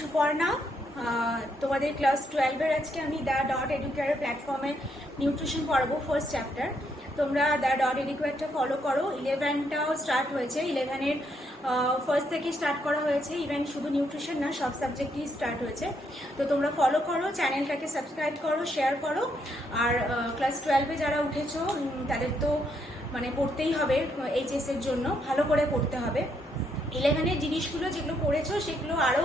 সুপর্ণা। তোমাদের ক্লাস 12-এর আজকে আমি দ্য ডট এডুকেয়ার প্ল্যাটফর্মে নিউট্রিশন পড়াবো ফার্স্ট চ্যাপ্টার। তোমরা দ্য ডট এডুকেয়ারটা ফলো করো। 11টাও স্টার্ট হয়েছে, 11-এর ফার্স্ট থেকে স্টার্ট করা হয়েছে। ইভেন শুধু নিউট্রিশন না, সব সাবজেক্টই স্টার্ট হয়েছে। তো তোমরা ফলো করো, চ্যানেলটাকে সাবস্ক্রাইব করো, শেয়ার করো। আর ক্লাস 12-এ যারা উঠেছো তাদের তো মানে পড়তেই হবে, এইচএসের জন্য ভালো করে পড়তে হবে। 11-এর জিনিসগুলো যেগুলো পড়েছো সেগুলো আরও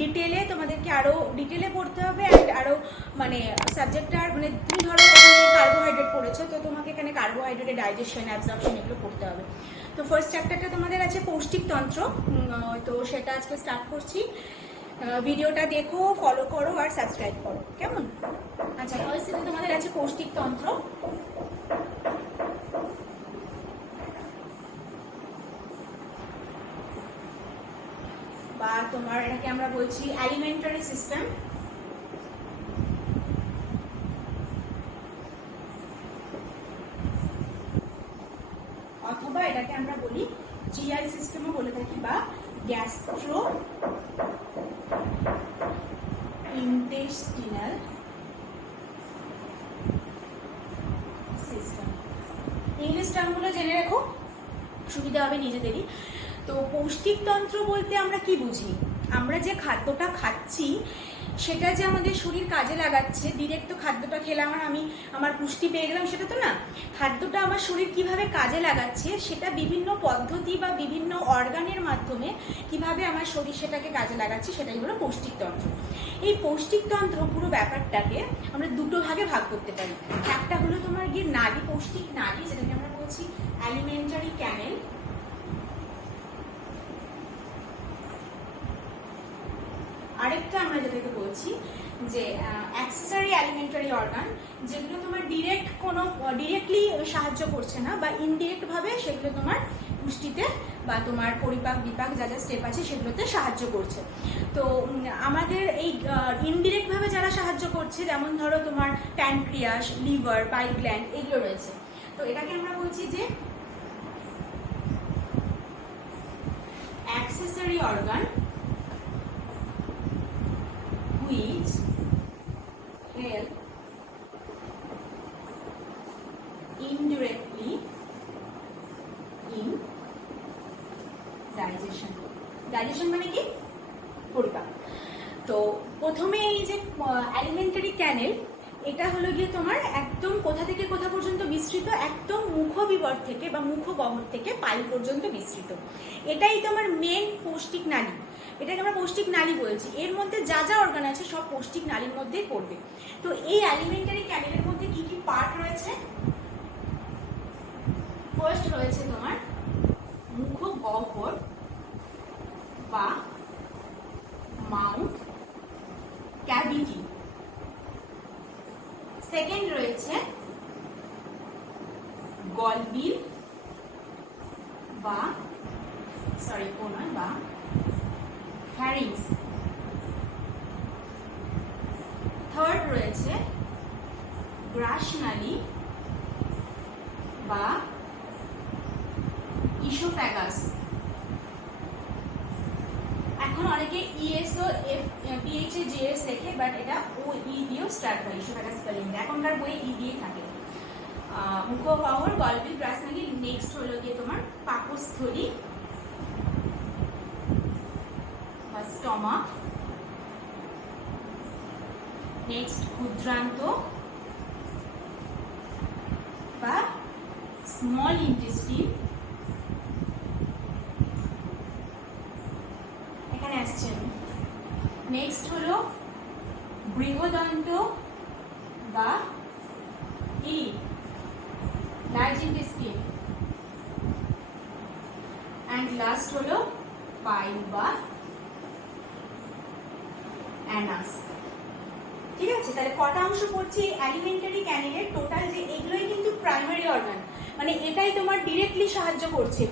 ডিটেলে তোমাদেরকে আরও ডিটেলে পড়তে হবে। অ্যান্ড আরও মানে সাবজেক্টটার মানে তুমি ধরো কার্বোহাইড্রেট পড়েছো, তো তোমাকে এখানে কার্বোহাইড্রেটের ডাইজেশন, অ্যাবজর্পশন এগুলো পড়তে হবে। তো ফার্স্ট চ্যাপ্টারটা তোমাদের আছে পৌষ্টিকতন্ত্র। তো সেটা আজকে স্টার্ট করছি। ভিডিওটা দেখো, ফলো করো আর সাবস্ক্রাইব করো, কেমন? আচ্ছা, ফার্স্ট তোমাদের আছে পৌষ্টিকতন্ত্র। বা তোমার এটাকে আমরা বলছি অ্যালিমেন্টারি সিস্টেম। অথবা এটাকে আমরা বলি জিআই সিস্টেমও বলে থাকি, বা গ্যাস্ট্রো ইন্টেস্টিনাল সিস্টেম। ইংলিশ টার্মগুলো জেনে রেখো, সুবিধা হবে নিজেদেরই। তো পৌষ্টিকতন্ত্র বলতে আমরা কি বুঝি? আমরা যে খাদ্যটা খাচ্ছি সেটা যে আমাদের শরীর কাজে লাগাচ্ছে। ডিরেক্ট তো খাদ্যটা খেলাম আর আমি আমার পুষ্টি পেয়ে গেলাম, সেটা তো না। খাদ্যটা আমার শরীর কিভাবে কাজে লাগাচ্ছে সেটা বিভিন্ন পদ্ধতি বা বিভিন্ন অর্গানের মাধ্যমে কিভাবে আমার শরীর সেটাকে কাজে লাগাচ্ছে, সেটাই হলো পৌষ্টিকতন্ত্র। এই পৌষ্টিকতন্ত্র পুরো ব্যাপারটাকে আমরা দুটো ভাগে ভাগ করতে পারি। একটা হলো তোমার গিয়ে নালী, পৌষ্টিক নালী, যেটাকে আমরা বলছি অ্যালিমেন্টারি ক্যানেল। আরেকটা আমরা যেটাকে বলছি যে অ্যাক্সেসরি অ্যালিমেন্টারি অর্গান, যেগুলো তোমার ডিরেক্টলি সাহায্য করছে না, বা ইনডিরেক্ট ভাবে সেগুলো তোমার পুষ্টিতে বা তোমার পরিপাক বিপাক যা যা স্টেপ আছে সেগুলোতে সাহায্য করছে। তো আমাদের এই ইনডিরেক্ট ভাবে যারা সাহায্য করছে, যেমন ধরো তোমার প্যানক্রিয়াস, লিভার, বাইল গ্ল্যান্ড, এগুলো রয়েছে। তো এটাকে আমরা বলছি যে accessory organ which help indirectly in digestion. Digestion মানে কি? পরিপাক। তো প্রথমে এই যে অ্যালিমেন্টারি ক্যানেল, এটা হলো গিয়ে তোমার একদম কোথা থেকে কোথা পর্যন্ত বিস্তৃত, একদম মুখবিবর থেকে বা মুখগহ্বর থেকে পায়ু পর্যন্ত বিস্তৃত। এটাই তোমার মেন পৌষ্টিক নালী। এটাকে আমরা পৌষ্টিক নালী বলছি। এর মধ্যে যা যা অর্গান আছে সব পৌষ্টিক নালীর মধ্যেই পড়বে। তো এই অ্যালিমেন্টারি ক্যানেলের মধ্যে কি কি পার্ট রয়েছে? ফার্স্ট রয়েছে তোমার মুখগহ্বর বা মাউথ ক্যাভিটি। সেকেন্ড রয়েছে গলবিল বা কোনন বা ফ্যারিংস। থার্ড রয়েছে গ্রাসনালী বা ইসোফ্যাগাস। এখন অনেকে ইএসও পিএইচ এ জিএস লেখে, বাট এটা ও ই দিয়েও স্টার্ট হয় ইসোফ্যাগাস স্পেলিং। এখনকার বই ই দিয়ে থাকে। মুখগহ্বর, গলবিল, গ্রাসনালী। নেক্সট হলো গিয়ে তোমার পাকস্থলী বা স্টমাক। নেক্সট ক্ষুদ্রান্ত বা স্মল ইন্টেস্টিন। এখানে আসছেন। নেক্সট হলো বৃহদন্ত বা লার্জ ইন্টেস্টিন। অ্যান্ড লাস্ট হলো পাইল বা অ্যানাস। ঠিক আছে, তাহলে কটা অংশ পড়ছি অ্যালিমেন্টারি ক্যানেলের? টোটাল যে এগুলোই কিন্তু প্রাইমারি অর্গান, মানে এটাই তোমার ডিরেক্টলি সাহায্য করছে।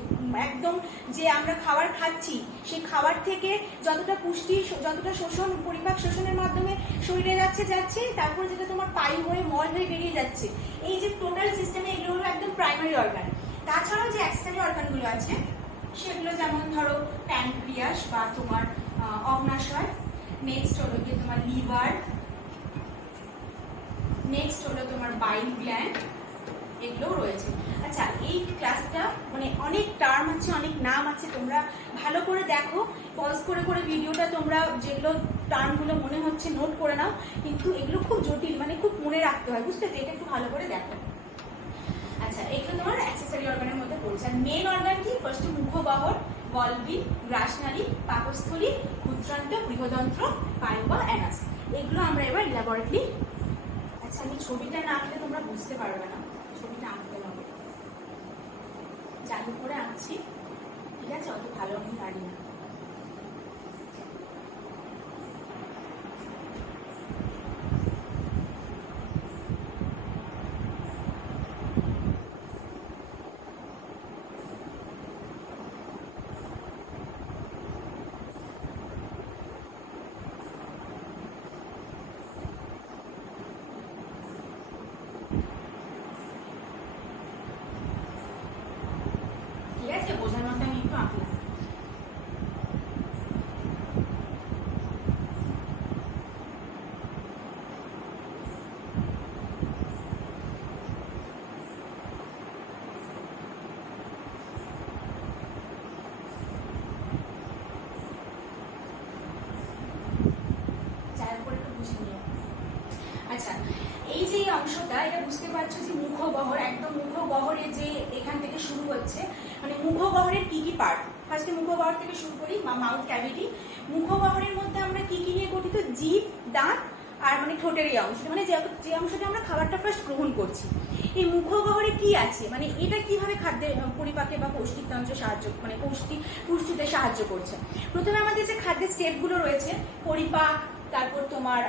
একদম যে আমরা খাবার খাচ্ছি সেই খাবার থেকে যতটা পুষ্টি, যতটা শোষণ, পরিপাক শোষণের মাধ্যমে শরীরে যাচ্ছে, তারপর যেটা তোমার পায়ু হয়ে মল হয়ে বেরিয়ে যাচ্ছে, এই যে টোটাল সিস্টেমে এগুলো হলো একদম প্রাইমারি অর্গান। তাছাড়াও যে অ্যাক্সেসরি অর্গানগুলো আছে সেগুলো যেমন ধরো প্যানক্রিয়াস বা তোমার অগ্নাশয়, নেক্সট হলো কি তোমার লিভার, নেক্সট হলো তোমার বাইল গ্ল্যান্ড, এগুলো রয়েছে। আচ্ছা, এই ক্লাসটা মানে অনেক টার্ম আছে, অনেক নাম আছে, তোমরা ভালো করে দেখো, পজ করে করে ভিডিওটা, তোমরা যেগুলো টার্মগুলো মনে হচ্ছে নোট করে নাও, কিন্তু এগুলো খুব জটিল, মানে খুব মনে রাখতে হয়, বুঝতে তো, এটা একটু ভালো করে দেখো। আচ্ছা, এগুলো তোমার অ্যাক্সেসরি অর্গানের মধ্যে পড়ছে। আর মেন অর্গান কি? ফার্স্ট মুখগহ্বর, গলগি, গ্রাসনালী, পাকস্থলী, ক্ষুদ্রান্ত, বৃহদন্ত্র, পাইপ বা অ্যানাস। এগুলো আমরা এবার ইলাবরেটলি, আচ্ছা আমি ছবিটা না আঁকলে তোমরা বুঝতে পারবে না, ছবিটা আঁকতে হবে, চালু করে আঁকছি, ঠিক আছে? অত ভালো আমি পারি না। ঠিক আছে, বোঝার মতো আমি একটু আঁকলাম। আচ্ছা, এই যে অংশটা, এটা বুঝতে পারছো যে মুখগহ্বর, একদম মুখগহ্বরে যে এখান থেকে শুরু হচ্ছে, মানে মুখগহ্বরের কি কি পার্ট, ফার্স্টে মুখগহ্বর থেকে শুরু করি, মাউথ ক্যাভিটি। মুখগহ্বরের মধ্যে আমরা কি কি নিয়ে গঠিত? জিভ, দাঁত আর মানে ঠোঁটের এই অংশ, মানে যে অংশটা আমরা খাবারটা ফার্স্ট গ্রহণ করছি। এই মুখগহ্বরে কি আছে, মানে এটা কিভাবে খাদ্যের পরিপাকে বা পৌষ্টিকতন্ত্রে সাহায্য, মানে পুষ্টিতে সাহায্য করছে। প্রথমে আমাদের যে খাদ্যের স্টেপগুলো রয়েছে, পরিপাক, তারপর তোমার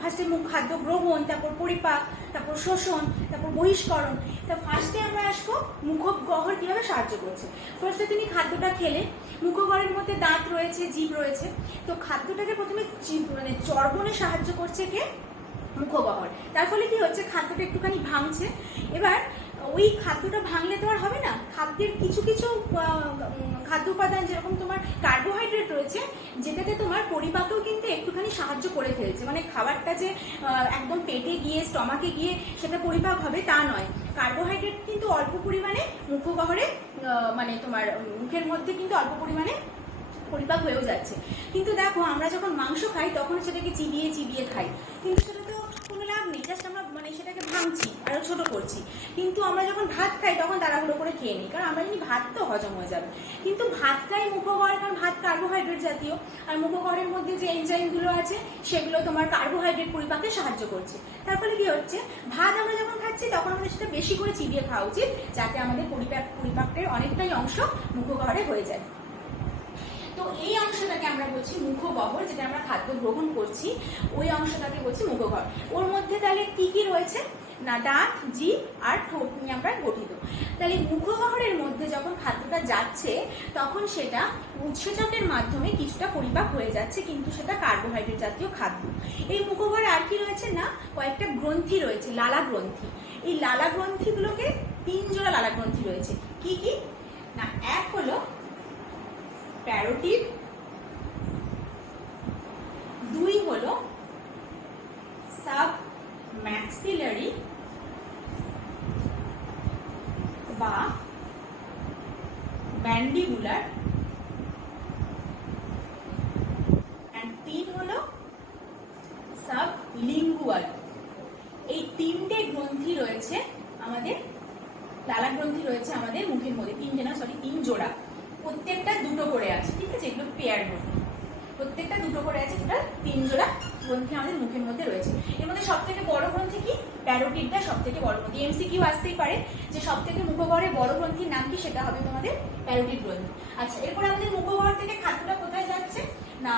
ফার্স্টে খাদ্য গ্রহণ, তারপর পরিপাক, তারপর শোষণ, তারপর বহিষ্করণ। তা ফার্স্টে আমরা আসবো মুখগহ্বর কিভাবে সাহায্য করছে। ফার্স্টে তুমি খাদ্যটা খেলে, মুখগহ্বরের মধ্যে দাঁত রয়েছে, জিভ রয়েছে, তো খাদ্যটাকে প্রথমে মানে চর্বণে সাহায্য করছে কে? মুখগহ্বর। তার ফলে কি হচ্ছে? খাদ্যটা একটুখানি ভাঙছে। এবার ওই খাদ্যটা ভাঙলে তো আর হবে না, খাদ্যের কিছু কিছু খাদ্য উপাদান, যেরকম তোমার কার্বোহাইড্রেট রয়েছে, যেটাতে তোমার পরিপাকেও কিন্তু একটুখানি সাহায্য করে ফেলছে। মানে খাবারটা যে একদম পেটে গিয়ে, স্টমাকে গিয়ে সেটা পরিপাক হবে তা নয়, কার্বোহাইড্রেট কিন্তু অল্প পরিমাণে মুখগহ্বরে, মানে তোমার মুখের মধ্যে কিন্তু অল্প পরিমাণে পরিপাক হয়েও যাচ্ছে। কিন্তু দেখো, আমরা যখন মাংস খাই তখন সেটাকে চিবিয়ে চিবিয়ে খাই, কিন্তু সেটা তো কোনো লাভ নেই, জাস্ট আমরা মানে সেটাকে ভাঙছি, আরো ছোট করছি। কিন্তু আমরা যখন ভাত খাই তখন তাড়াহুড়ো করে খেয়ে নিই, কারণ আমরা জানি ভাত তো হজম হয়ে যাবে। কিন্তু ভাত খাই মুখগহ্বরে, কারণ ভাত কার্বোহাইড্রেট জাতীয়, আর মুখগহ্বরের মধ্যে যে এনজাইমগুলো আছে সেগুলো তোমার কার্বোহাইড্রেট পরিপাকে সাহায্য করছে। তার ফলে কি হচ্ছে? ভাত আমরা যখন খাচ্ছি তখন আমাদের সেটা বেশি করে চিবিয়ে খাওয়া উচিত, যাতে আমাদের পরিপাকের অনেকটাই অংশ মুখগহ্বরে হয়ে যায়। তো এই অংশটাকে আমরা বলছি মুখগহ্বর, যেটা আমরা খাদ্য গ্রহণ করছি, ওই অংশটাকে বলছি মুখগহ্বর। ওর মধ্যে তাহলে কি কি রয়েছে না, দাঁত, জিভ আর ঠোঁট নিয়ে আমরা গঠিত। তাহলে মুখগহ্বরের মধ্যে যখন খাদ্যটা যাচ্ছে তখন সেটা উৎসেচকের মাধ্যমে কিছুটা পরিপাক হয়ে যাচ্ছে, কিন্তু সেটা কার্বোহাইড্রেট জাতীয় খাদ্য। এই মুখগহ্বরে আর কি রয়েছে না, কয়েকটা গ্রন্থি রয়েছে, লালা গ্রন্থি। এই লালা গ্রন্থিগুলোকে 3 জোড়া লালা গ্রন্থি রয়েছে। কি কি না, এক হলো প্যারোটিড, 2 হলো সাব ম্যাক্সিলারি বা ম্যান্ডিবুলার, এন্ড 3 হলো সাব লিঙ্গুয়াল। এই 3টে গ্রন্থি রয়েছে আমাদের, লালা গ্রন্থি রয়েছে আমাদের মুখের মধ্যে, 3 জোড়া, প্রত্যেকটা 2টো করে আছে, ঠিক আছে? এগুলো পেয়ার গ্রন্থি, প্রত্যেকটা 2টো করে আছে, টোটাল 3 জোড়া গ্রন্থি আমাদের মুখের মধ্যে রয়েছে। এর মধ্যে সব থেকে বড় গ্রন্থি কি? প্যারোটিডটা সব থেকে বড় গ্রন্থি। এমসিকিউ আসতেই পারে যে সব থেকে মুখগহ্বরে বড় গ্রন্থির নাম কি, সেটা হবে তোমাদের প্যারোটিড গ্রন্থি। আচ্ছা, এরপর আমাদের মুখগহ্বর থেকে খাদ্যটা কোথায় যাচ্ছে না,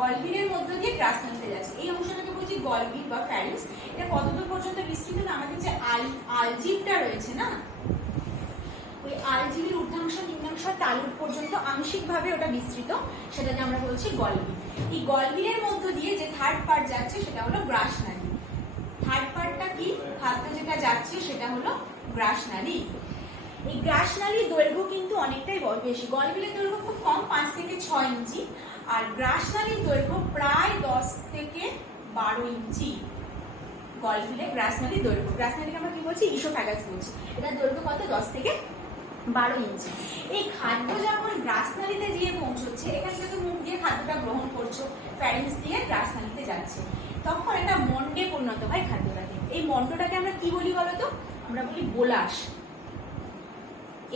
গলবিলের মধ্য দিয়ে গ্রাসনালীতে যাচ্ছে। এই অংশটাকে বলছি গলবিল বা ফ্যারিংস। এটা কতদূর পর্যন্ত বিস্তৃত না, আমাদের যে আলজিভটা রয়েছে না, ওই আলজিভির ঊর্ধ্বাংশ, নিম্নাংশ, তালুর পর্যন্ত আংশিকভাবে ওটা বিস্তৃত, সেটাকে আমরা বলছি গলবিল। এই গলবিলের মধ্য দিয়ে যে থার্ড পার্ট যাচ্ছে সেটা হলো গ্রাসনালী। থার্ড পার্টটা কি, খাদ্য যেটা যাচ্ছে সেটা হলো গ্রাসনালী। এই গ্রাসনালীর দৈর্ঘ্য কিন্তু অনেকটাই বেশি, গলবিলের দৈর্ঘ্য খুব কম, 5 থেকে 6 ইঞ্চি, আর গ্রাসনালীর দৈর্ঘ্য প্রায় 10 থেকে 12 ইঞ্চি। গলফিলে গ্রাসনালীর দৈর্ঘ্য, গ্রাসনালীকে আমরা কি বলছি, ইসোফ্যাগাস বলছি, এটার দৈর্ঘ্য কত, 10 থেকে 12 ইঞ্চি। এই খাদ্য যখন গ্রাসনালীতে গিয়ে পৌঁছচ্ছে, এখান থেকে মুখ দিয়ে খাদ্যটা গ্রহণ করছো, ফ্যারিংস দিয়ে গ্রাসনালীতে যাচ্ছে, তখন একটা মন্ডে পরিণত হয় খাদ্যটাকে। এই মন্ডটাকে আমরা কি বলি বলতো, আমরা বলি বোলাস।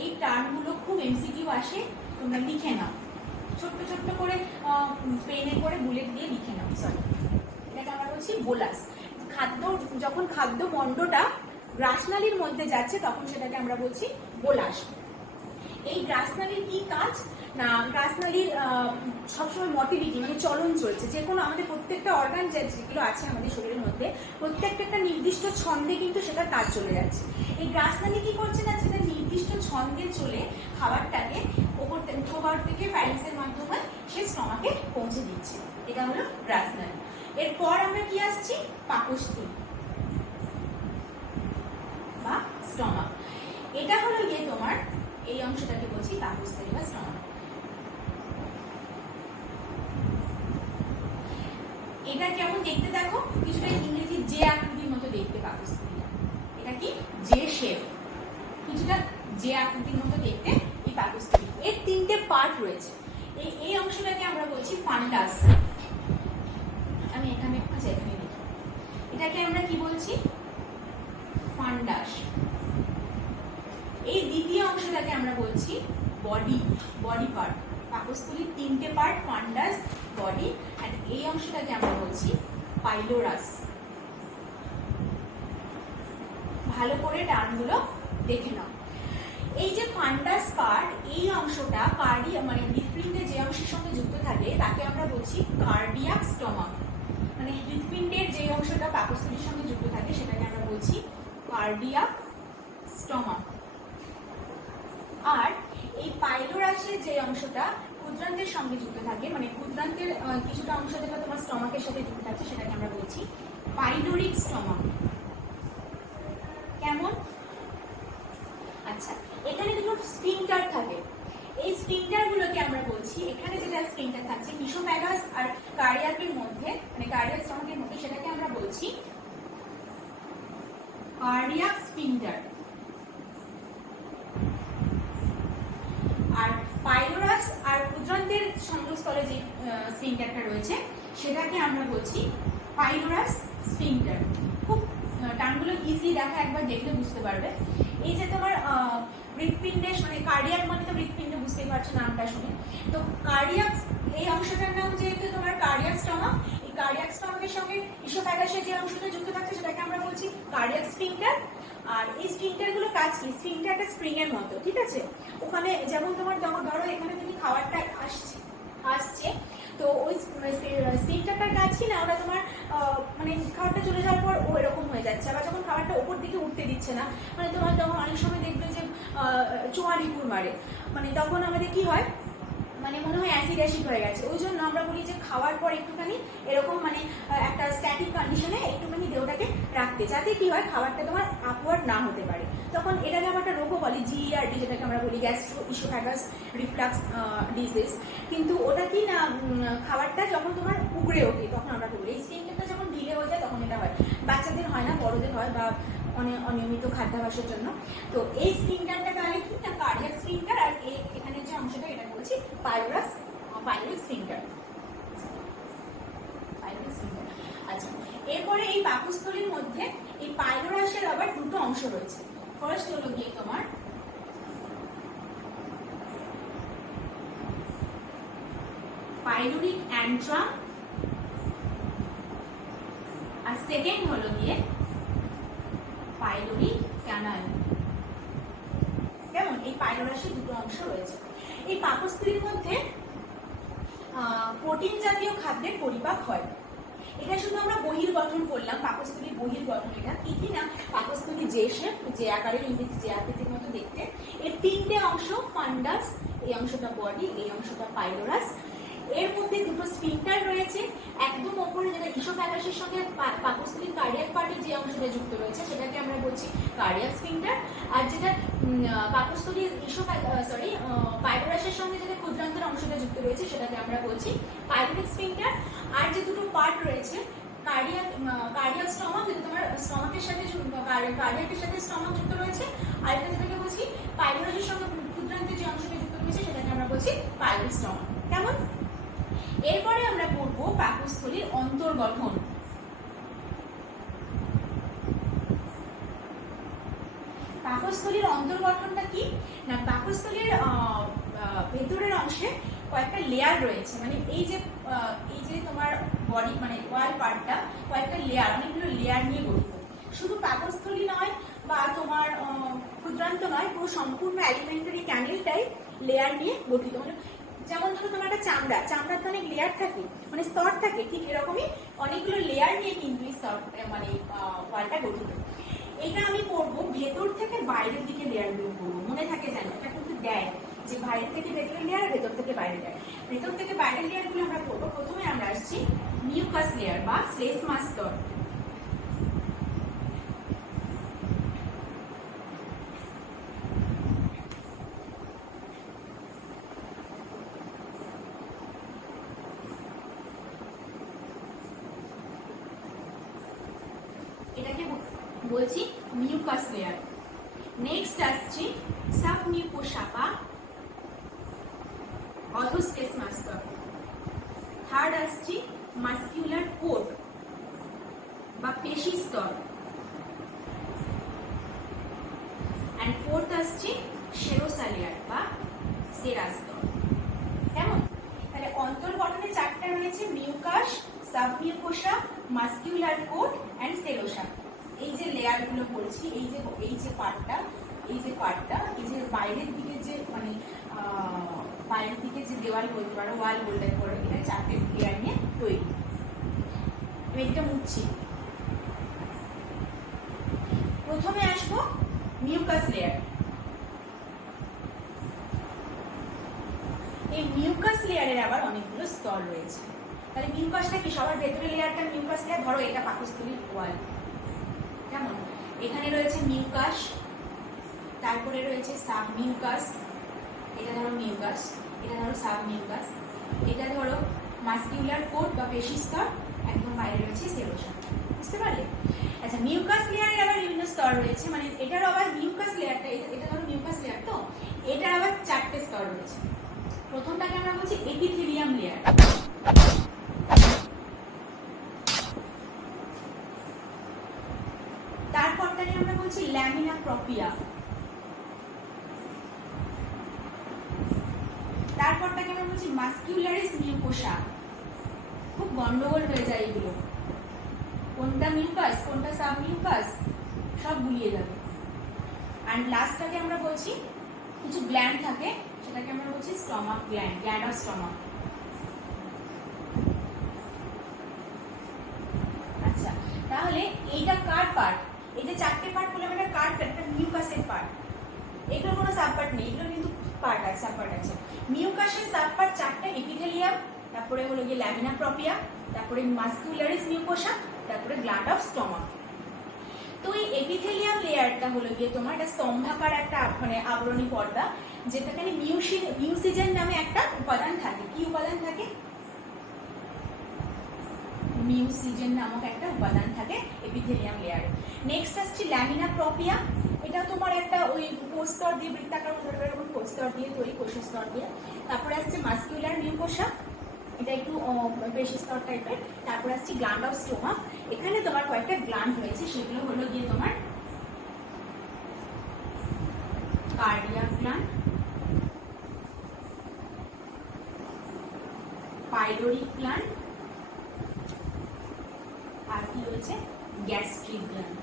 এই টার্মগুলো খুব এমসিকিউ আসে, তোমরা লিখে নাও, ছোট্ট ছোট্ট করে পেনে করে বুলেট দিয়ে লিখে নাও। সরি, এটাকে আমরা বলছি বোলাস। যখন খাদ্য মন্ডটা গ্রাসনালীর মধ্যে যাচ্ছে তখন সেটাকে আমরা বলছি বোলাস। এই গ্রাসনালীর কি কাজ না, গ্রাসনালীর সবসময় মোটিলিটি মানে চলন চলছে, যে কোনো আমাদের প্রত্যেকটা অর্গান যেগুলো আছে আমাদের শরীরের মধ্যে প্রত্যেকটা একটা নির্দিষ্ট ছন্দে কিন্তু সেটা কাজ চলে যাচ্ছে। এই গ্রাসনালী কি করছে না, সেটা নির্দিষ্ট ছন্দে চলে খাবারটাকে ওপর থেকে ফ্যারিংসের মাধ্যমে সে স্টমাকে পৌঁছে দিচ্ছে, এটা হলো গ্রাসনালী। এরপর আমরা কি আসছি, পাকস্থলী বা স্টমাক। এটা হলো গিয়ে তোমার এই অংশটাকে বলছি পাকস্থলী বা স্টমাক। এটা কেমন দেখতে দেখো, কিছুটা ইংরেজি জে আকৃতির মতো দেখতে পাকস্থলীটা। এটা কি জে শেপ, কিছুটা জে আকৃতির মতো দেখতে এই পাকস্থলী। এর 3টে পার্ট রয়েছে। এই অংশটাকে আমরা বলছি ফান্ডাস। আমি এখানে লিখি, এটাকে আমরা কি বলছি, ফান্ডাস। এই দ্বিতীয় অংশটাকে আমরা বলছি বডি পার্ট। পাকস্থলীর 3টে পার্ট, ফান্ডাস, বডি, আর এই অংশটাকে আমরা বলছি পাইলোরাস। ভালো করে টার্মগুলো দেখে নাও। এই যে ফান্ডাস পার্ট, এই অংশটা মানে হৃৎপিণ্ডের যে অংশের সঙ্গে যুক্ত থাকে তাকে আমরা বলছি কার্ডিয়াক স্টমাক। মানে হৃৎপিণ্ডের যে অংশটা পাকস্থলীর সঙ্গে যুক্ত থাকে সেটাকে আমরা বলছি কার্ডিয়াক স্টমাক। আর এই পাইলোরাসের যে অংশটা ক্ষুদ্রান্তের সঙ্গে যুক্ত থাকে, মানে ক্ষুদ্রান্তের কিছুটা অংশ যেটা তোমার স্টমাকের সাথে যুক্ত আছে সেটাকে আমরা বলছি পাইলোরিক স্টমাক। কেমন? আচ্ছা, এখানে দুটো স্ফিংটার থাকে। এই স্ফিংটার গুলোকে আমরা বলছি, এখানে যেটা স্ফিংটার থাকছে ইসোফ্যাগাস আর কার্ডিয়াকের মধ্যে, মানে কার্ডিয়াক স্টমাকের মধ্যে, সেটাকে আমরা বলছি কার্ডিয়াক স্ফিংটার। আর পাইলোরাস আর ক্ষুদ্রান্তের সংযোগস্থলে যে স্ফিংটারটা রয়েছে সেটাকে আমরা বলছি পাইলোরাস স্ফিংটার। খুব টার্মগুলো ইজি দেখা, একবার দেখলে বুঝতে পারবে। এই যে তোমার হৃৎপিণ্ডের মানে কার্ডিয়াক মানে তো হৃৎপিণ্ড, বুঝতেই পারছো নামটা শুনে। তো কার্ডিয়াক এই অংশটার নাম যেহেতু তোমার কার্ডিয়াক স্টমাক, এই কার্ডিয়াক স্টমাকের সঙ্গে ইসোফ্যাগাসের যে অংশটা যুক্ত থাকছে সেটাকে আমরা বলছি কার্ডিয়াক স্ফিংটার। আর এই স্ফিংটার গুলো কাজ কি, স্ফিংটারটা স্প্রিং এর মতো, ঠিক আছে? ওখানে যেমন তোমার ধরো এখানে তুমি খাবারটা আসছে, তো ওই স্ফিংটারটার কাজ কি না, ওটা তোমার মানে খাবারটা চলে যাওয়ার পর ও এরকম হয়ে যাচ্ছে। আবার যখন খাবারটা ওপর দিকে উঠতে দিচ্ছে না, মানে তোমার যখন অনেক সময় দেখবে যে চোয়ারিপুর মারে, মানে তখন আমাদের কি হয়, মানে মনে হয় অ্যাসিড হয়ে গেছে। ওই জন্য আমরা বলি যে খাওয়ার পর একটুখানি এরকম মানে একটা স্ট্যাটিক কন্ডিশনে একটুখানি দেহটাকে রাখতে, যাতে কি হয় খাবারটা তোমার আপওয়ার্ড না হতে পারে। তখন এটাকে আমরা একটা রোগও বলি, জিইআরডি, যেটাকে আমরা বলি গ্যাস্ট্রো ইসোফ্যাগাস রিফ্লাক্স ডিজিজ। কিন্তু ওটা কি না, খাবারটা যখন তোমার উগড়ে ওঠে তখন আমরা বলি। এই স্ফিংটারটা যখন ঢিলে হয়ে যায় তখন এটা হয়, বাচ্চাদের হয় না, বড়দের হয়, বা অনিয়মিত খাদ্যাভ্যাসের জন্য। তো এই স্ফিংটারটা তাহলে কি না, কার্ডিয়াক স্ফিংটার। আর এখানে যে অংশটা এটা বলছি পাইলোরিক স্ফিংটার। আচ্ছা, এরপরে এই পাকস্থলীর মধ্যে এই পাইলোরাসের আবার দুটো অংশ রয়েছে। ফার্স্ট হলো গিয়ে তোমার পাইলোরিক অ্যান্ট্রাম, আর সেকেন্ড হলো গিয়ে পাইলোরিক ক্যানাল। কেমন? এই পাইলোরাসের দুটো অংশ রয়েছে। এই পাকস্থলীর মধ্যে প্রোটিন জাতীয় খাদ্যের পরিপাক হয়। এটা শুধু আমরা বহির্গঠন করলাম, পাকস্থলীর বহির্গঠন। এটা কি না, পাকস্থলী যে শেপ, যে আকারের, ইংরেজি যে আকৃতির মতো দেখতে। এর 3টে অংশ, ফান্ডাস, এই অংশটা বডি, এই অংশটা পাইলোরাস। এর মধ্যে দুটো স্ফিংটার রয়েছে। একদম ওপরে যেটা ইসোফ্যাগাসের সঙ্গে পাকস্থলীর কার্ডিয়াক পার্টের যে অংশটা যুক্ত রয়েছে সেটাকে আমরা বলছি কার্ডিয়াক স্ফিংটার। আর যেটা পাকস্থলীর পাইলোরাসের সঙ্গে যেটা ক্ষুদ্রান্তের অংশটা যুক্ত রয়েছে সেটাকে আমরা বলছি পাইলোরিক স্ফিংক্টার। আর যে দুটো পার্ট রয়েছে কার্ডিয়াক স্টমাক, যেটা তোমার স্টমাকের সাথে কার্ডিয়াকের সাথে স্টমাক যুক্ত রয়েছে, আর এটা যেটাকে বলছি পাইলোরিকের সঙ্গে ক্ষুদ্রান্তের যে অংশটা যুক্ত রয়েছে সেটাকে আমরা বলছি পাইলোরিক স্টমাক। কেমন? এরপরে আমরা পড়বো পাকস্থলীর অন্তর্গঠন। পাকস্থলীর অন্তর্গঠনটা কি না, পাকস্থলীর ভেতরের অংশে কয়েকটা লেয়ার রয়েছে, মানে এই যে তোমার বডি মানে ওয়াল পার্টটা কয়েকটা লেয়ার, অনেকগুলো লেয়ার নিয়ে গঠিত। শুধু পাকস্থলী নয় বা তোমার ক্ষুদ্রান্ত নয়, পুরো সম্পূর্ণ অ্যালিমেন্টারি ক্যানেলটাই লেয়ার নিয়ে গঠিত। মানে যেমন ধরো তোমার একটা চামড়ার তো অনেক লেয়ার থাকে, মানে স্তর থাকে, ঠিক এরকমই অনেকগুলো লেয়ার নিয়ে কিন্তু এই স্তর মানে ওয়ালটা গঠিত। এটা আমি পড়বো ভেতর থেকে বাইরের দিকে লেয়ারগুলো পড়বো, মনে থাকে যেন এটা কিন্তু দেয় যে বাইরে থেকে ভেতরে লেয়ার, ভেতর থেকে বাইরে লেয়ার। ভেতর থেকে বাইরের লেয়ারগুলো আমরা পড়বো। প্রথমে আমরা আসছি মিউকাস লেয়ার বা শ্লেষ্মা স্তর। এটাকে বলছি মিউকাস লেয়ার। নেক্সট আসছে সাবমিউকোসা বা অধোশ্লেষ্মা স্তর। থার্ড আসছে মাস্কুলার কোট বা পেশি স্তর। এন্ড ফোর্থ আসছে সেরোসা লেয়ার বা সেরা স্তর। কেমন? তাহলে অন্তর্গঠনে চারটা রয়েছে, mucous, submucosa, muscular coat and serosa. এই যে লেয়ার গুলো বলছি, এই যে পার্টটা এই যে বাইরের দিকে যে মানে বাইরের দিকে যে দেওয়াল বলতে পারো, ওয়াল বলতে পারো, এটা চারটে লেয়ার নিয়ে তৈরি। আমি এটা মুছছি। প্রথমে আসবো মিউকাস লেয়ার। এই মিউকাস লেয়ারের আবার অনেকগুলো স্তর রয়েছে। তাহলে মিউকাসটা কি? সবার ভেতরের লেয়ারটা মিউকাস লেয়ার। ধরো এটা পাকস্থলীর ওয়াল, কেমন? এখানে রয়েছে মিউকাস, তারপরে রয়েছে সাবমিউকাস, এটা ধরো মিউকাস, এটা ধরো সাবমিউকাস, এটা ধরো মাস্কুলার কোট বা পেশি স্তর, একদম বাইরে রয়েছে সেরোসা। বুঝতে পারলে? আচ্ছা, মিউকাস লেয়ারের আবার বিভিন্ন স্তর রয়েছে, মানে এটার আবার মিউকাস লেয়ারটা, এটা ধরো মিউকাস লেয়ার, তো এটার আবার চারটে স্তর রয়েছে। প্রথমটাকে আমরা বলছি এপিথেলিয়াম লেয়ার। তারপরটাকে আমরা বলছি ল্যামিনা প্রপিয়া। তারপরটাকে আমরা বলছি মাস্কুলারিস মিউকোসা। খুব গন্ডগোল হয়ে যায় এগুলো, কোনটা মিউকাস কোনটা সাবমিউকাস সব গুলিয়ে যাবে। এন্ড লাস্টটাকে আমরা বলছি, কিছু গ্ল্যান্ড থাকে, সেটাকে আমরা বলছি stomach gland, gland of stomach. আচ্ছা, তাহলে এইটা কার পার্ট? এই যে চারটে পার্ট বললাম, এটা কার পার্ট? এটা মিউকাসের পার্ট। এগুলো কোনো সাব পার্ট নেই, এগুলো কিন্তু পার্ট আছে, সাব পার্ট আছে। মিউকাসের সাব পার্ট চারটে, এপিথেলিয়াম, তারপরে হলো গিয়ে ল্যামিনা প্রপিয়া, তারপরে মাস্কুলারিস মিউকোসা, তারপরে গ্ল্যান্ড অফ স্টমাক। তো এই এপিথেলিয়াম লেয়ারটা হলো গিয়ে তোমার একটা স্তম্ভাকার একটা মানে আবরণী পর্দা, যেটাখানে মিউসিজেন নামে একটা উপাদান থাকে। কি উপাদান থাকে? মিউসিজেন নামক একটা উপাদান থাকে এপিথেলিয়াম লেয়ারে। নেক্সট আসছে ল্যামিনা প্রপিয়া। এটা তোমার একটা ওই কোষস্তর দিয়ে, বৃত্তাকার এরকম কোষস্তর দিয়ে তৈরি, কোষস্তর দিয়ে। তারপরে আসছে মাস্কুলার মিউকোসা, এটা একটু পেশি স্তর টাইপের। তারপরে আসছে গ্ল্যান্ড অফ স্টোমাক। এখানে তোমার কয়েকটা গ্ল্যান্ড রয়েছে, সেগুলো হলো গিয়ে তোমার কার্ডিয়াক গ্ল্যান্ড, পাইলোরিক গ্ল্যান্ড, আর কি রয়েছে গ্যাস্ট্রিক গ্ল্যান্ড।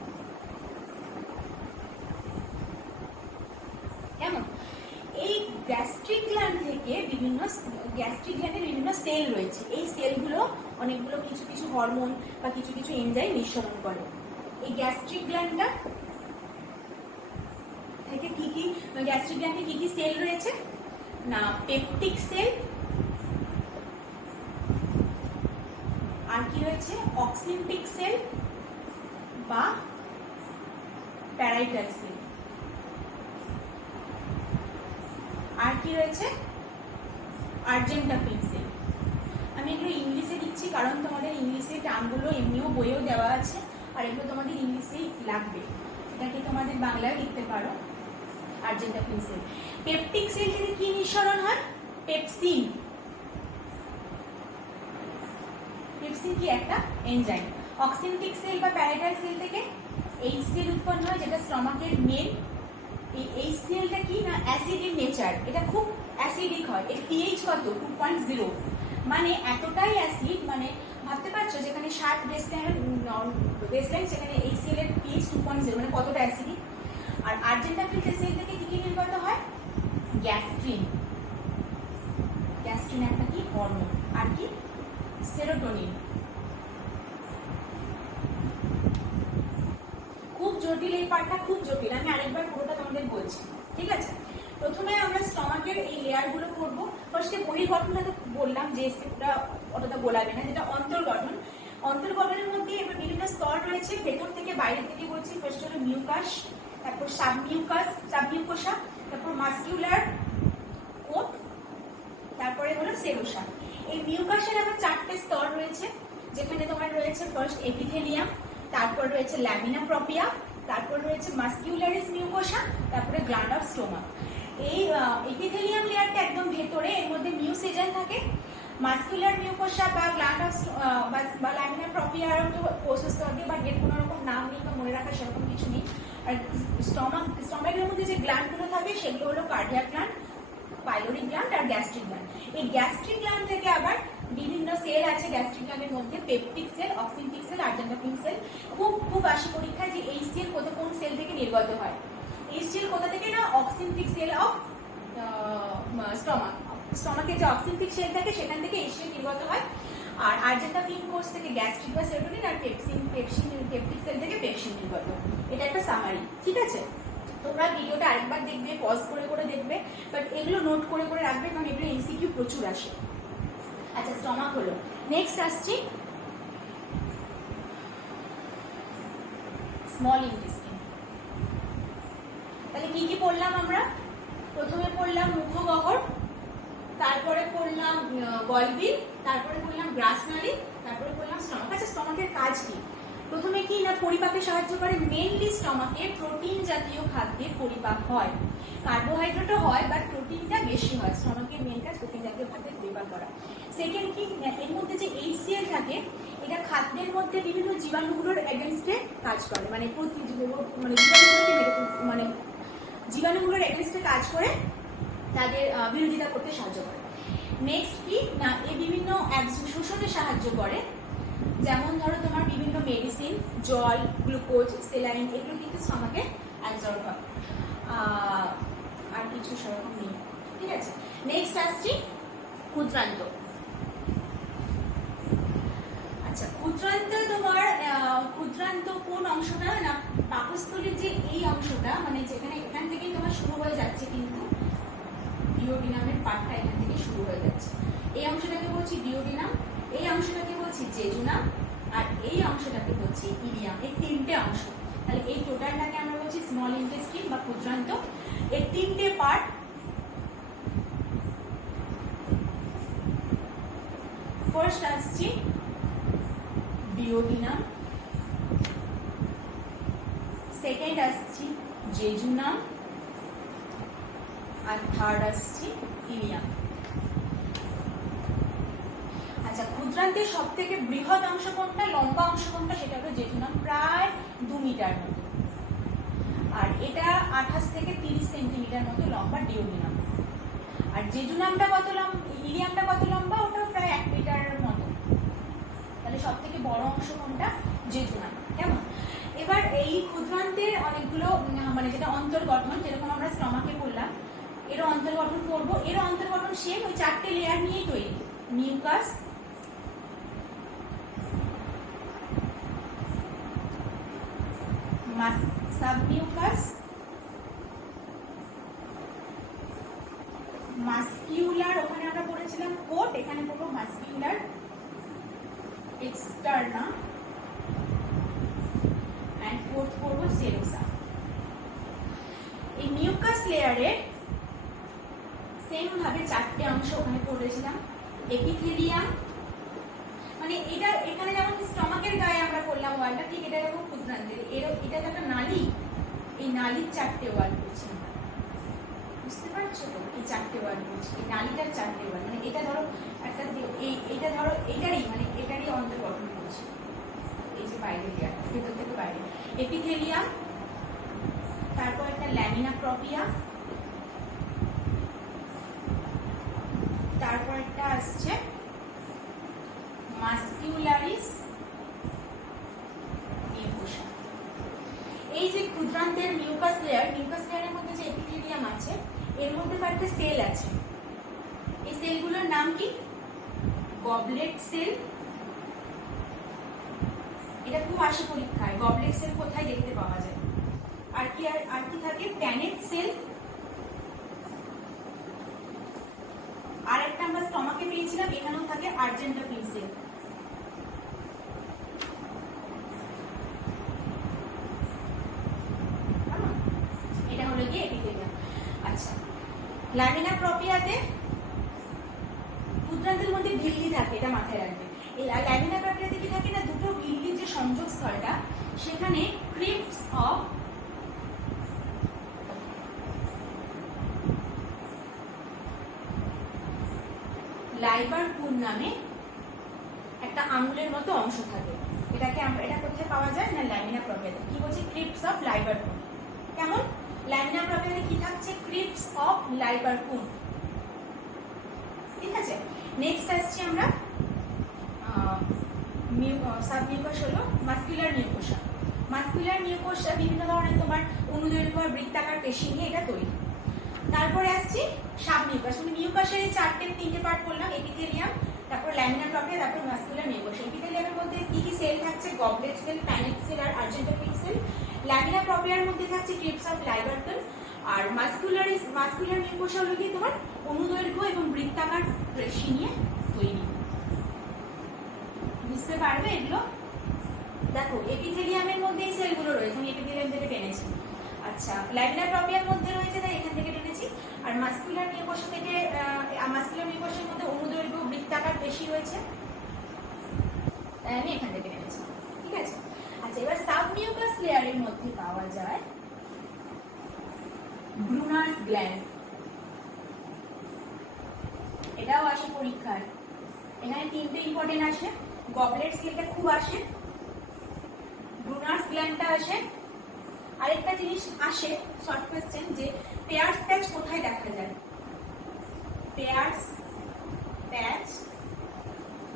কেমন? এই গ্যাস্ট্রিক গ্ল্যান্ড থেকে গ্যাস্ট্রিক গ্ল্যান্ডে বিভিন্ন সেল রয়েছে। এই সেলগুলো অনেকগুলো কিছু কিছু হরমোন বা কিছু কিছু এনজাইম নিঃসরণ করে। এই গ্যাস্ট্রিক গ্ল্যান্ডটা থেকে গ্যাস্ট্রিক গ্ল্যান্ডে কি কি সেল রয়েছে না, পেপটিক সেল, আর কি রয়েছে অক্সিনটিক সেল বা প্যারাইটাল সেল, আর কি রয়েছে আর্জেন্টা ফিন সেল। আমি এগুলো ইংলিশে দিচ্ছি কারণ তোমাদের ইংলিশে টার্মগুলো এমনিও বইয়েও দেওয়া আছে, আর এগুলো তোমাদের ইংলিশেই লাগবে, এটাকে তোমাদের বাংলায় লিখতে পারো। আর্জেন্টা ফিন সেল। পেপটিক সেল থেকে কি নিঃসরণ হয়? পেপসিন। পেপসিন কি একটা এনজাইম। অক্সিনটিক সেল বা প্যারাটাল সেল থেকে HCl উৎপন্ন হয়, যেটা স্টমাকের মেন। এই HClটা কি না অ্যাসিড ইন নেচার, এটা খুব অ্যাসিডিক হয়। এর pH কত? 2.0, মানে এতটাই অ্যাসিড, মানে ভাবতে পারছো যেখানে 60 বেসলাইন সেখানে HCl এর pH 2.0, মানে কতটা অ্যাসিডিক। আর আর্জেন্টা ফিল্টার সেল থেকে কি কি নির্গত হয়? গ্যাস্ট্রিন। গ্যাস্ট্রিন একটা কি হরমোন। আর কি? সেরোটোনিন। খুব জটিল এই পার্টটা, খুব জটিল। আমি আরেকবার পুরোটা তোমাদের বলছি, ঠিক আছে? প্রথমে আমরা স্টমাকের এই লেয়ারগুলো করব। ফার্স্টে বহির্গঠনটা তো বললাম যে ওটা অতটা গোলাবে না, যেটা অন্তর্গঠন। অন্তর্গঠনের মধ্যে এবার বিভিন্ন স্তর রয়েছে, ভেতর থেকে বাইরে থেকে বলছি। ফার্স্ট হলো মিউকাস, তারপর সাবমিউকোসা, তারপর মাস্কিউলার কোট, তারপরে হলো সেরোসা। এই মিউকাসের আবার 4টে স্তর রয়েছে, যেখানে তোমার রয়েছে ফার্স্ট এপিথেলিয়াম, তারপর রয়েছে ল্যামিনা প্রপিয়া, তারপর রয়েছে মাস্কিউলারিস মিউকোসা, তারপরে গ্ল্যান্ড অফ স্টোমাক। এই এপিথেলিয়াম লেয়ারটা একদম ভেতরে, এর মধ্যে মিউসিজেন থাকে। মাস্কুলার মিউকোসা বা গ্ল্যান্ড অফ বা ল্যামিনা প্রপিয়ার তো প্রসেস থাকে, বাট এর কোনো রকম নাম নেই বা মনে রাখা সেরকম কিছু নেই। আর স্টমাকের মধ্যে যে গ্ল্যান্ডগুলো থাকে সেগুলো হলো কার্ডিয়াক গ্ল্যান্ড, পাইলোরিক গ্ল্যান্ড আর গ্যাস্ট্রিক গ্ল্যান্ড। এই গ্যাস্ট্রিক গ্ল্যান্ড থেকে আবার বিভিন্ন সেল আছে গ্যাস্ট্রিক গ্ল্যান্ডের মধ্যে, পেপটিক সেল, অক্সিনটিক সেল, আর্জেন্টা ফিন সেল। খুব আসে পরীক্ষায় যে HCl কোন সেল থেকে নির্গত হয়। HCl কোথা থেকে না? অক্সিনটিক সেল অফ স্টমাক। স্টমাকে যে অক্সিনটিক সেল থাকে সেখান থেকে HCl নির্গত হয়। আর আর্জেন্টা ফিন কোষ থেকে গ্যাস্ট্রিক বা সেরোটোনিন, আর পেপটিক সেল থেকে পেপসিন নির্গত। এটা একটা সামারি, ঠিক আছে? তোমরা ভিডিওটা আরেকবার দেখবে, পজ করে করে দেখবে, বাট এগুলো নোট করে করে রাখবে, কারণ এগুলো MCQ প্রচুর আসে। আচ্ছা, স্টমাক হলো। নেক্সট আসছি স্মল ইন্টেস্টিন। তাহলে কি কি পড়লাম আমরা? প্রথমে পড়লাম মুখগহ্বর, তারপরে পড়লাম গলবিল, তারপরে পড়লাম গ্রাসনালী, তারপরে পড়লাম স্টমাক। আচ্ছা, স্টমাকের কাজ কি? প্রথমে কি না পরিপাকে সাহায্য করে। মেইনলি স্টমাকে প্রোটিন জাতীয় খাদ্যের পরিপাক হয়, কার্বোহাইড্রেটও হয়, বাট প্রোটিনটা বেশি হয়। স্টমাকের মেইন কাজ প্রোটিন জাতীয় খাদ্যের পরিপাক করা। সেকেন্ড কি, এর মধ্যে যে HCl থাকে, এটা খাদ্যের মধ্যে বিভিন্ন জীবাণুগুলোর এগেনস্টে কাজ করে, মানে জীবাণুগুলোর এগেনস্টে কাজ করে, তাদের বিরোধিতা করতে সাহায্য করে। নেক্সট কি না, এই বিভিন্ন শোষণে সাহায্য করে। যেমন ধরো তোমার বিভিন্ন মেডিসিন, জল, গ্লুকোজ, সেলাইন, এগুলো কিন্তু স্টমাকে অ্যাবজর্ব হয়। আর কিছু সেরকম নেই, ঠিক আছে? নেক্সট আসছি ক্ষুদ্রান্ত। আচ্ছা, ক্ষুদ্রান্ত তোমার ক্ষুদ্রান্ত কোন অংশটা না? পাকস্থলীর যে এই অংশটা, মানে যেখানে এখান থেকেই তোমার শুরু হয়ে যাচ্ছে, কিন্তু ডিওডিনামের পার্টটা এখান থেকে শুরু হয়ে যাচ্ছে। এই অংশটাকে বলছি ডিওডিনাম, এই অংশটাকে বলছি জেজুনাম, আর এই অংশটাকে বলছি ইলিয়াম। এই 3টে অংশ। তাহলে এই টোটালটাকে আমরা বলছি স্মল ইন্টেস্টিন বা ক্ষুদ্রান্ত। এর 3টে পার্ট। ফার্স্ট আসছি ডিওডিনাম, সেকেন্ড আসছি জেজুনাম, আর থার্ড আসছি ইলিয়াম। আচ্ছা, ক্ষুদ্রান্তের সব থেকে বৃহৎ অংশ কোনটা, লম্বা অংশ কোনটা? সেটা হলো জেজুনাম, প্রায় 2 মিটার মতো। আর এটা 28 থেকে 30 সেন্টিমিটার মতো লম্বা ডিওডিনাম। আর জেজুনামটা কত লম্বা, ইলিয়ামটা কত লম্বা? ওটাও প্রায় 1 মিটারের মতো। তাহলে সব থেকে বড় অংশ কোনটা? জেজুনাম। কেমন? এবার এই ক্ষুদ্রান্তের অনেকগুলো মানে যেটা অন্তর্গঠন, যেরকম আমরা স্টমাকে বললাম, এরও অন্তর্গঠন করবো। এরও অন্তর্গঠন সেম, ওই 4টে লেয়ার নিয়েই তৈরি। মিউকাস, সাবমিউকাস, মাস্কিউলার, ওখানে আমরা পড়েছিলাম কোট, এখানে পড়বো মাস্কিউলার এক্সটার্না, এন্ড ফোর্থ পড়বো সেরোসা। এই মিউকাস লেয়ারে সেম ভাবে চারটে অংশ ওখানে পড়েছিলাম। এপিথেলিয়াম, মানে এটা এখানে যেমন স্টমাকের গায়ে আমরা করলাম ওয়ালটা, ঠিক এটা দেখো ক্ষুদ্রান্তের, এটা তো একটা নালী, এই নালীর চারটে ওয়াল করছি আমরা, বুঝতে পারছো তো? এই চারটে ওয়াল করছি, এই নালীটার চারটে ওয়াল, মানে এটা ধরো একটা, এইটা ধরো এইটারই, মানে এটারই অন্তর্গঠন করছি, এই যে বাইরে লেয়ার, ভেতর থেকে বাইরে। এপিথেলিয়াম, তারপর একটা ল্যামিনা প্রপিয়া, তারপর একটা আসছে মাস্কিউলারিস মিউকোসা। এই যে ক্ষুদ্রান্তের মিউকাস লেয়ারের মধ্যে যে এপিথেলিয়াম আছে, এর মধ্যে কয়েকটা সেল আছে। এই সেলগুলোর নাম কি? Goblet cell. এটা খুব আসে পরীক্ষায়, গবলেট সেল কোথায় দেখতে পাওয়া যায়? আর কি থাকে? প্যানেট সেল। আর একটা আমরা স্টমাকে পেয়েছিলাম, এখানেও থাকে আর্জেন্টাফিন সেল। এটা হলো কি এপিথেলিয়াম। আচ্ছা, ল্যামিনা প্রপিয়াতে ক্ষুদ্রান্তের মধ্যে ভিল্লি থাকে, এটা মাথায় রাখবে। এই ল্যামিনা প্রপিয়াতে কি থাকে না, দুটো ভিল্লির যে সংযোগ স্থলটা, সেখানে ক্রিপ্টস অফ লাইবারকুন নামে একটা আঙুলের মতো অংশ থাকে। এটা কোথায় পাওয়া যায় না, ল্যামিনা প্রপিয়াতে। কি বলছে? ক্রিপ্টস অফ লাইবারকুন। কেমন? ল্যামিনা প্রপিয়াতে কি থাকছে? ক্রিপ্টস অফ লাইবারকুন। ঠিক আছে, নেক্সট আসছি আমরা সাবমিউকাস হলো মাস্কুলার মিউকোসা। মাস্কুলার মিউকোসা বিভিন্ন ধরনের তোমার অনুদৈর্ঘ্য বৃত্তাকার পেশি নিয়ে এটা তৈরি। তারপরে আসছি সাবমিউকাস, মানে মিউকাসের এই তিনটে পার্ট করলাম, এপিথেলিয়াম, তারপর ল্যামিনা প্রপিয়া, তারপর মাস্কুলার মিউকোসা। এপিথেলিয়ামের মধ্যে কি কি সেল থাকছে? গবলেট সেল, প্যানেট সেল আর আর্জেন্টাফিন সেল। ল্যামিনা প্রপিয়ার মধ্যে থাকছে ক্রিপ্টস অফ লাইবারকুন। আর মাস্কুলার মিউকোসা হলো কি তোমার অনুদৈর্ঘ্য এবং বৃত্তাকার পেশি নিয়ে তৈরি। বুঝতে পারবে এগুলো? দেখো, এপিথেলিয়ামের মধ্যে এই সেলগুলো রয়েছে, আমি এপিথেলিয়াম থেকে টেনেছি। আচ্ছা, ল্যামিনা প্রপিয়ার মধ্যে রয়েছে, তাই এখান থেকে টেনেছি। আর মাস্কুলার মিউকোসা থেকে, মাস্কুলার মিউকোসার মধ্যে অনুদৈর্ঘ্য বৃত্তাকার পেশি রয়েছে, তাই আমি এখান থেকে টেনেছি। ঠিক আছে। আচ্ছা, এবার সাবমিউকাস লেয়ারের মধ্যে পাওয়া যায় ব্রুনার্স গ্ল্যান্ড। এটাও আসে পরীক্ষায়, এখানে তিনটে ইম্পর্টেন্ট আসে। গবলেট সেলটা খুব আসে, ব্রুনার্স গ্ল্যান্ডটা আসে। আরেকটা জিনিস আসে শর্ট কোয়েশ্চেন, যে পেয়ার্স প্যাচ কোথায় দেখা যায়? পেয়ার্স প্যাচ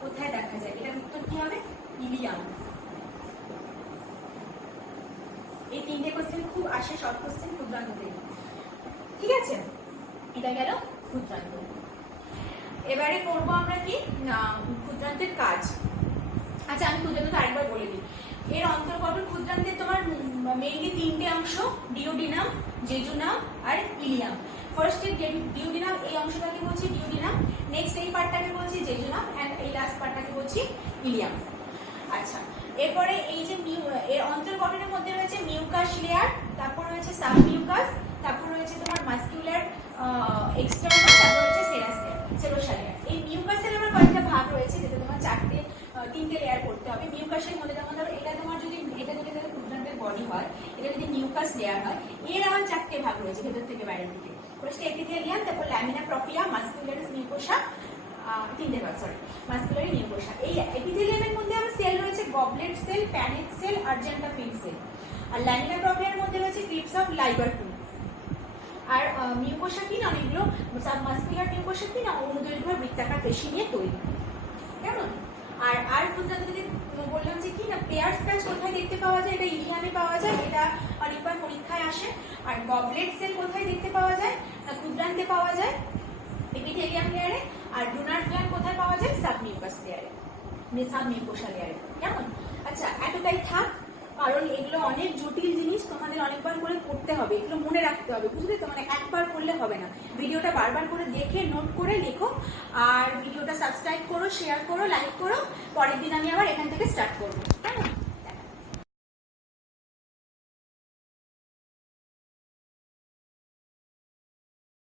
কোথায় দেখা যায়? এটার উত্তর কি হবে? ইলিয়াম। এই তিনটে কোয়েশ্চেন খুব আসে, শর্ট কোয়েশ্চেন, ক্ষুদ্রান্ত থেকে। ঠিক আছে, এটা গেল ক্ষুদ্রান্ত। এবারে করবো আমরা কি না ক্ষুদ্রান্তের কাজ। আচ্ছা, আমি ক্ষুদ্রান্ত আরেকবার বলে দিই। এর অন্তর্গঠন ক্ষুদ্রান্তের তোমার মেইনলি তিনটে অংশ, ডিওডিনাম, জেজুনাম আর ইলিয়াম। ফার্স্ট ডিওডিনাম, এই অংশটাকে বলছি ডিওডিনাম। নেক্সট এই পার্টটাকে বলছি জেজুনাম, এন্ড এই লাস্ট পার্টটাকে বলছি ইলিয়াম। আচ্ছা, এরপরে এই যে এর অন্তর্গঠনের মধ্যে রয়েছে মিউকাস লেয়ার, তারপর রয়েছে সাবমিউকাস, তারপর রয়েছে তোমার মাস্কুলার এক্সটার্নাল, তারপর রয়েছে সেরোসা লেয়ার। এই মিউকাসের আবার কয়েকটা ভাগ রয়েছে, যেটা তোমার তিনটে লেয়ার করতে হবে। মিউকাসের মধ্যে যেমন ধরো এটা তোমার যদি ক্ষুদ্রান্তের বডি হয়, এটা যদি মিউকাস লেয়ার হয়, এর আবার চারটে ভাগ রয়েছে ভেতর থেকে বাইরের দিকে। ফার্স্ট এপিথেলিয়াম, তারপর ল্যামিনা প্রপিয়া, মাস্কুলারিস মিউকোসা, তিনটে ভাগ, সরি, মাস্কুলারি মিউকোসা। এই এপিথেলিয়ামের মধ্যে আবার সেল রয়েছে গবলেট সেল, প্যানেট সেল, আর্জেন্টাফিন সেল। আর ল্যামিনা প্রপিয়ার মধ্যে রয়েছে ক্রিপ্টস অফ লাইবারকুন। আর মিউকোসা কি না, অনেকগুলো মাস্কুলার মিউকোসা কি না অনুদৈর্ঘ্য বৃত্তাকার পেশি নিয়ে তৈরি। কেমন? আর ক্ষুদ্রান্ত থেকে বললাম যে কি না পেয়ার্স প্যাচ কোথায় দেখতে পাওয়া যায়? এটা ইলিয়ামে পাওয়া যায়, এটা অনেকবার পরীক্ষায় আসে। আর গবলেট সেল কোথায় দেখতে পাওয়া যায়? ক্ষুদ্রান্তে পাওয়া যায়, এপিথেলিয়াম লেয়ারে। আর ব্রুনার্স গ্ল্যান্ড কোথায় পাওয়া যায়? সাবমিউকাস লেয়ারে, সাবমিউকোসা লেয়ারে। কেমন? আচ্ছা, এতটাই থাক, কারণ এগুলো অনেক জটিল জিনিস, তোমাদের অনেকবার করে পড়তে হবে, এগুলো মনে রাখতে হবে, বুঝলে তো? মানে একবার করলে হবে না, ভিডিওটা বারবার করে দেখে নোট করে লেখো। আর ভিডিওটা সাবস্ক্রাইব করো, শেয়ার করো, লাইক করো। পরের দিন আমি আবার এখান থেকে স্টার্ট করবো। কেমন?